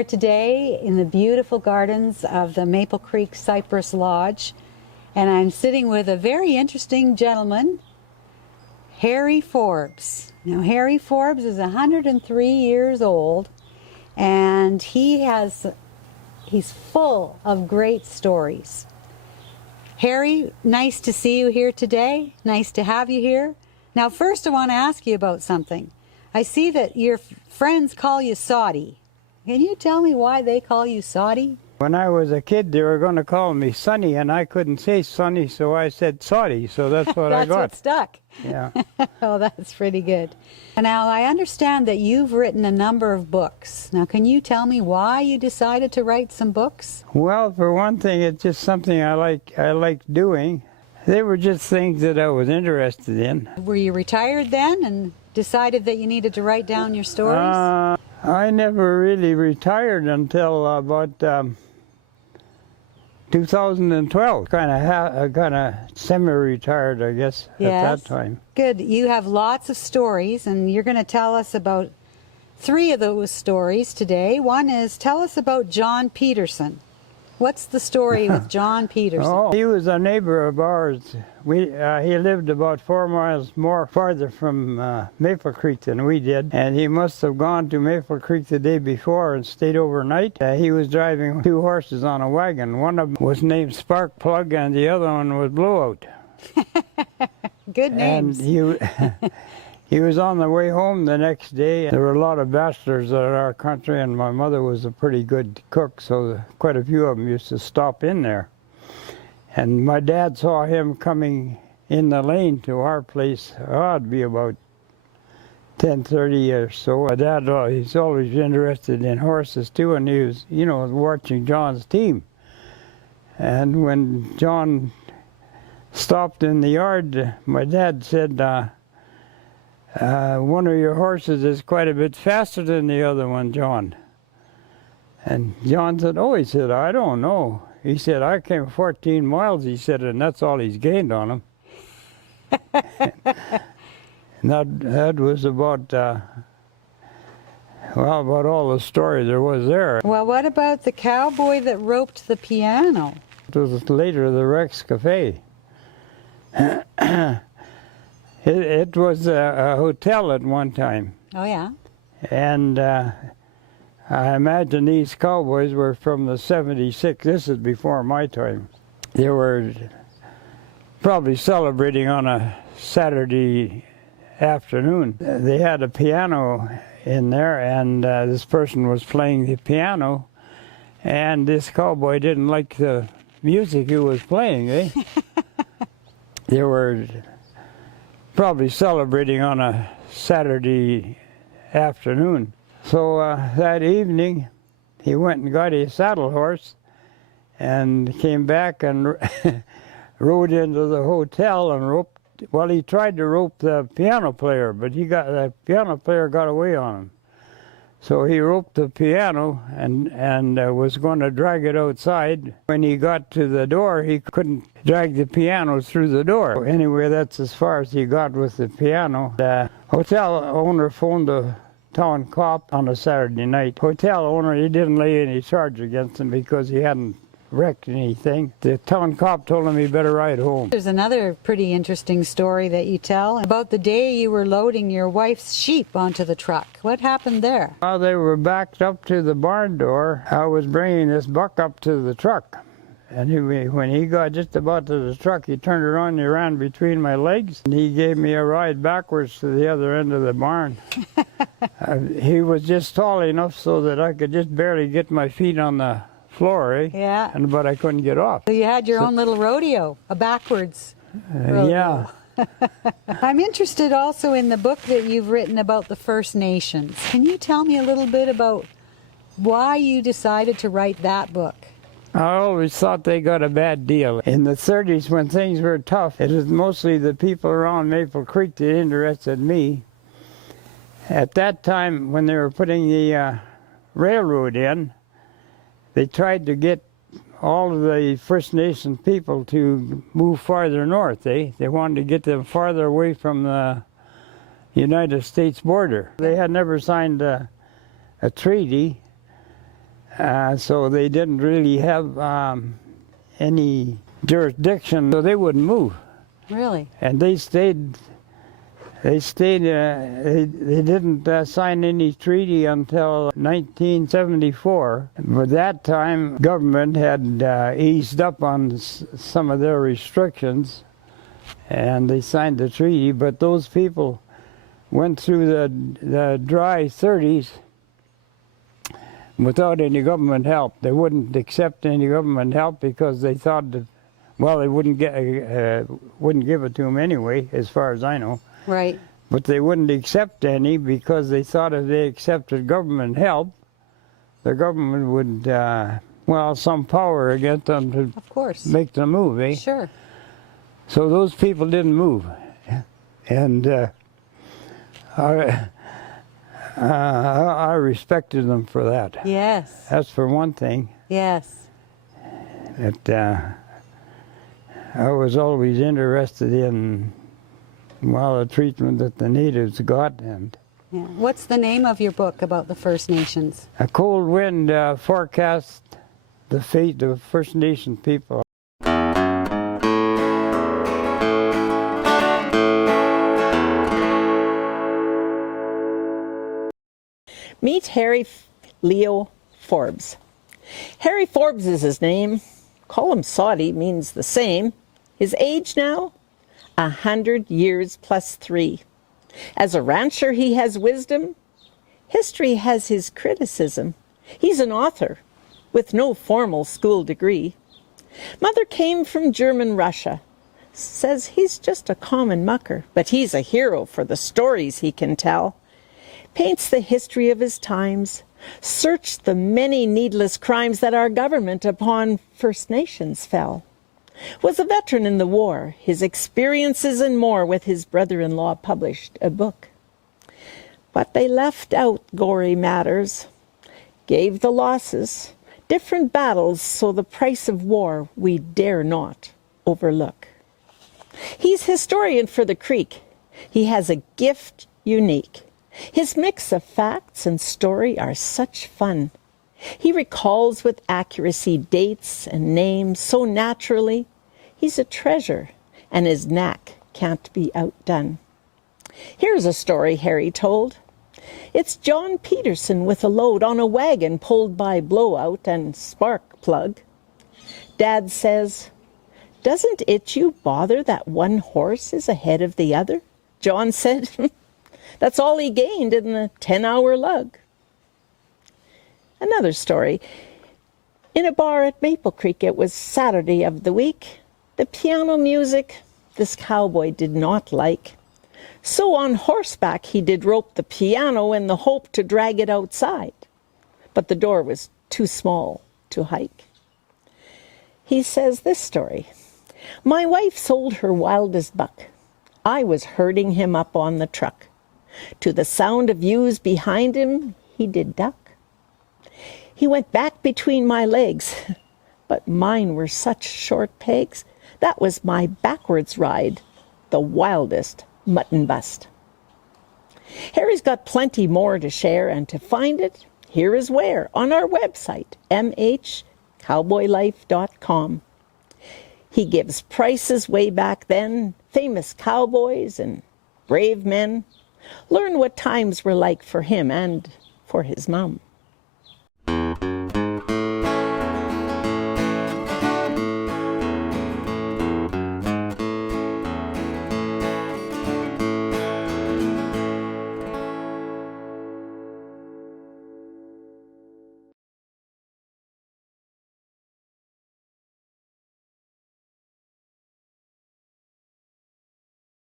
here today in the beautiful gardens of the Maple Creek Cypress Lodge, and I'm sitting with a very interesting gentleman, Harry Forbes. Now, Harry Forbes is 103 years old, and he's full of great stories. Harry, nice to see you here today. Nice to have you here. Now, first I want to ask you about something. I see that your friends call you Soddy. Can you tell me why they call you Soddy? When I was a kid, they were going to call me Sonny, and I couldn't say Sonny, so I said Soddy, so that's what I got. That's what stuck. Yeah. Oh, that's pretty good. Now, I understand that you've written a number of books. Now, can you tell me why you decided to write some books? Well, for one thing, it's just something I like doing. They were just things that I was interested in. Were you retired then and decided that you needed to write down your stories? I never really retired until about 2012. Kind of semi-retired, I guess, yes. At that time. Good. You have lots of stories, and you're going to tell us about 3 of those stories today. One is, tell us about John Peterson. What's the story with John Peterson? Oh, he was a neighbor of ours. He lived about 4 miles more farther from Maple Creek than we did, and he must have gone to Maple Creek the day before and stayed overnight. He was driving 2 horses on a wagon. One of them was named Sparkplug, and the other one was Blowout. Good names. And he was on the way home the next day. There were a lot of bachelors in our country, and my mother was a pretty good cook, so quite a few of them used to stop in there. And my dad saw him coming in the lane to our place. It'd be about 10:30 or so. My dad, he's always interested in horses too, and he was, watching John's team. And when John stopped in the yard, my dad said, one of your horses is quite a bit faster than the other one, John. And John said, oh, he said, I don't know. He said, I came 14 miles, he said, and that's all he's gained on him. And that was about all the story there was there. Well, what about the cowboy that roped the piano? It was later the Rex Cafe. It was a hotel at one time. Oh, yeah? And I imagine these cowboys were from the 76. This is before my time. They were probably celebrating on a Saturday afternoon. They had a piano in there, and this person was playing the piano, and this cowboy didn't like the music he was playing, eh? They were probably celebrating on a Saturday afternoon. So that evening, he went and got his saddle horse and came back and rode into the hotel and roped. Well, he tried to rope the piano player, but the piano player got away on him. So he roped the piano and was going to drag it outside. When he got to the door, he couldn't drag the piano through the door. Anyway, that's as far as he got with the piano. The hotel owner phoned the town cop on a Saturday night. Hotel owner, he didn't lay any charge against him because he hadn't wrecked anything. The town cop told him he better ride home. There's another pretty interesting story that you tell about the day you were loading your wife's sheep onto the truck. What happened there? While they were backed up to the barn door, I was bringing this buck up to the truck. And when he got just about to the truck, he turned around and he ran between my legs. And he gave me a ride backwards to the other end of the barn. He was just tall enough so that I could just barely get my feet on the floor, eh? Yeah. But I couldn't get off. So you had your own little rodeo, a backwards rodeo. Yeah. I'm interested also in the book that you've written about the First Nations. Can you tell me a little bit about why you decided to write that book? I always thought they got a bad deal. In the 30s, when things were tough, it was mostly the people around Maple Creek that interested me. At that time, when they were putting the railroad in, they tried to get all of the First Nation people to move farther north. They wanted to get them farther away from the United States border. They had never signed a treaty, so they didn't really have any jurisdiction, so they wouldn't move. Really? And they stayed. They didn't sign any treaty until 1974. But that time, government had eased up on some of their restrictions, and they signed the treaty. But those people went through the dry 30s without any government help. They wouldn't accept any government help because they thought that, well, they wouldn't give it to them anyway, as far as I know. Right. But they wouldn't accept any because they thought if they accepted government help, the government would, well, some power against them to Of course. make them move, eh? Sure. So those people didn't move. And I respected them for that. Yes. That's for one thing. Yes. That I was always interested in, well, the treatment that the natives got. And Yeah. What's the name of your book about the First Nations? a cold wind forecast the fate of First Nation people. Meet Harry Leo Forbes. Harry Forbes is his name. Call him Saudi means the same. His age now? 100 years plus 3. As a rancher, he has wisdom. History has his criticism. He's an author with no formal school degree. Mother came from German Russia. Says he's just a common mucker, but he's a hero for the stories he can tell. Paints the history of his times, searched the many needless crimes that our government upon First Nations fell. Was a veteran in the war, his experiences and more with his brother-in-law published a book. But they left out gory matters, gave the losses, different battles, so the price of war we dare not overlook. He's historian for the Creek. He has a gift unique. His mix of facts and story are such fun. He recalls with accuracy dates and names so naturally. He's a treasure, and his knack can't be outdone. Here's a story Harry told. It's John Peterson with a load on a wagon pulled by blowout and spark plug. Dad says, "Doesn't it you bother that one horse is ahead of the other?" John said, "That's all he gained in the 10-hour lug." Another story. In a bar at Maple Creek, it was Saturday of the week. The piano music this cowboy did not like. So on horseback he did rope the piano in the hope to drag it outside. But the door was too small to hike. He says this story. My wife sold her wildest buck. I was herding him up on the truck. To the sound of ewes behind him, he did duck. He went back between my legs, but mine were such short pegs. That was my backwards ride, the wildest mutton bust. Harry's got plenty more to share, and to find it, here is where, on our website, MHCowboyLife.com. He gives prices way back then, famous cowboys and brave men. Learn what times were like for him and for his mom.